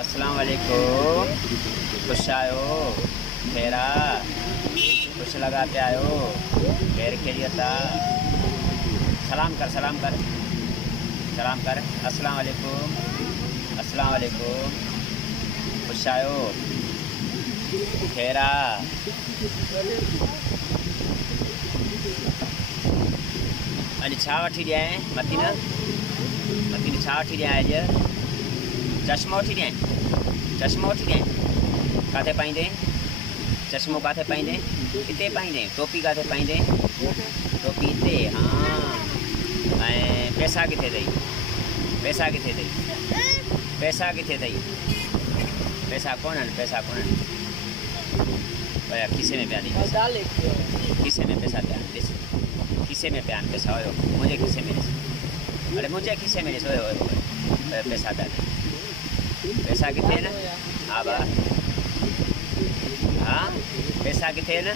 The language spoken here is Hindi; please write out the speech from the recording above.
अस्सलाम वालेकुम। खुश आयो फेरा खुश लगा के आयो फेर खेलियता। सलाम कर सलाम कर सलाम कर। अस्सलाम वालेकुम अस्सलाम वालेकुम। खुश आयो फेरा। अॼु छा वठी ॾियां मती न छा वठी ॾियां अॼु? चश्मो वठी ॾियां चश्मो वठी ॾियां। काथे पाईंदे चश्मो? काथे पाईंदे? हिते पाईंदे। टोपी काथे पाईंदे? टोपी हिते। हाँ ऐं पैसा किथे अथई? पैसा किथे अथई? पैसा किथे अथई? पैसा कोन्हनि पैसा कोन्हनि। भैया खीसे में पिया ॾिस। खीसे में पैसा पिया ॾिस। खीसे में पिया पैसा हुयो मुंहिंजे खीसे में ॾिस। अरे मुंहिंजे खीसे में ॾिस। हुयो पैसा पिया ॾिस। पैसा किथे न? हा भाउ हाँ पैसा किथे न?